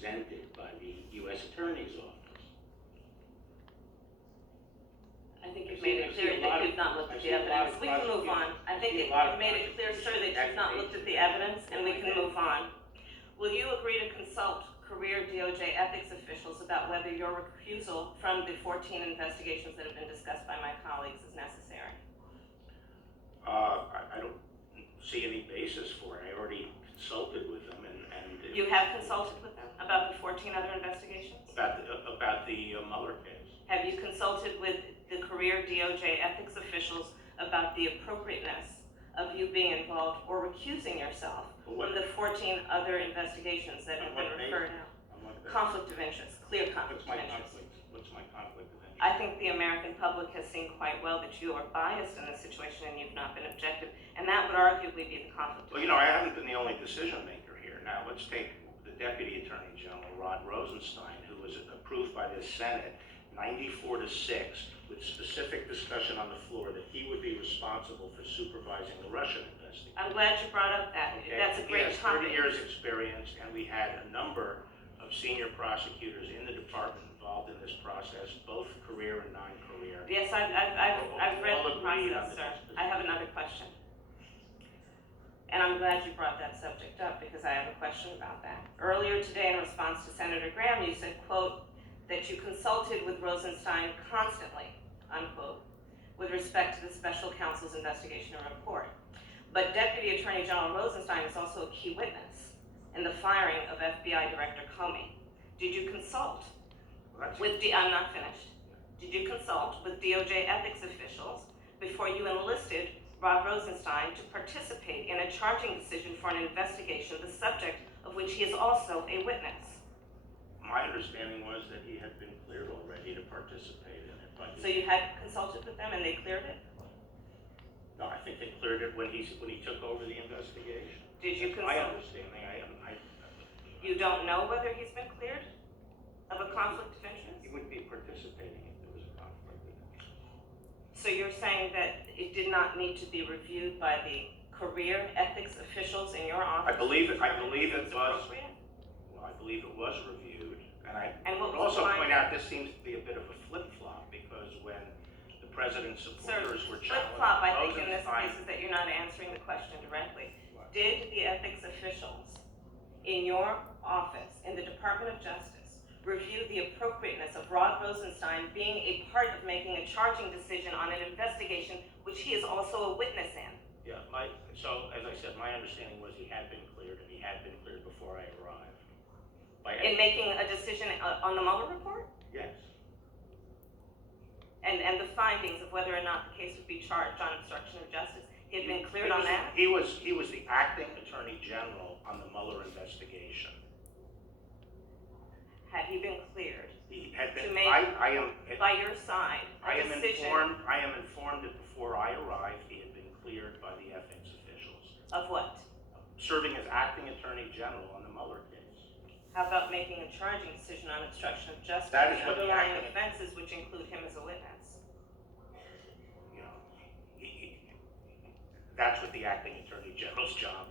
presented by the U.S. Attorney's Office. I think you've made it clear that you've not looked at the evidence. We can move on. I think you've made it clear, sir, that you've not looked at the evidence, and we can move on. Will you agree to consult career DOJ ethics officials about whether your recusal from the 14 investigations that have been discussed by my colleagues is necessary? I don't see any basis for it. I already consulted with them, and You have consulted with them about the 14 other investigations? about the Mueller case. Have you consulted with the career DOJ ethics officials about the appropriateness of you being involved or recusing yourself from the 14 other investigations that have been referred out? Conflict of interest, clear conflict of interest. What's my conflict of interest? I think the American public has seen quite well that you are biased in this situation and you've not been objective, and that would arguably be the conflict of Well, I haven't been the only decision maker here. Now, let's take the Deputy Attorney General, Rod Rosenstein, who was approved by the Senate 94-6, with specific discussion on the floor that he would be responsible for supervising the Russian investigation. I'm glad you brought up that. Okay. That's a great He has topic. 30 years experience, and we had a number of senior prosecutors in the department involved in this process, both career and non-career. Yes, I've read All the agreed on process, the sir. disposition. I have another question. And I'm glad you brought that subject up because I have a question about that. Earlier today, in response to Senator Graham, you said, quote, that you consulted with Rosenstein constantly, unquote, with respect to the special counsel's investigation and report. But Deputy Attorney General Rosenstein is also a key witness in the firing of FBI Director Comey. Did you consult with I'm not finished. Did you consult with DOJ ethics officials before you enlisted Rod Rosenstein to participate in a charging decision for an investigation, the subject of which he is also a witness? My understanding was that he had been cleared already to participate in it. So you had consulted with them and they cleared it? No, I think they cleared it when he took over the investigation. Did you That's my consult? understanding. You don't know whether he's been cleared of a conflict of interest? He would be participating if there was a conflict of interest. So you're saying that it did not need to be reviewed by the career ethics officials in your office? I believe it was. Appropriate? Well, I believe it was reviewed, and I And what would was also the point finding? out this seems to be a bit of a flip-flop because when the president's Sir, supporters were challenging flip-flop, I think in this Rosenstein, case is that you're not answering the question directly. What? Did the ethics officials in your office, in the Department of Justice, review the appropriateness of Rod Rosenstein being a part of making a charging decision on an investigation which he is also a witness in? Yeah, so as I said, my understanding was he had been cleared, and he had been cleared before I arrived. In making a decision on the Mueller report? Yes. And the findings of whether or not the case would be charged on obstruction of justice, he had been cleared on that? He was the acting attorney general on the Mueller investigation. Had he been cleared He had been. to make, by your side, I a am decision informed that before I arrived, he had been cleared by the ethics officials, of what? serving as acting attorney general on the Mueller case. How about making a charging decision on obstruction of justice That is and what the underlying acting- offenses which include him as a witness? You know, that's what the acting attorney general's job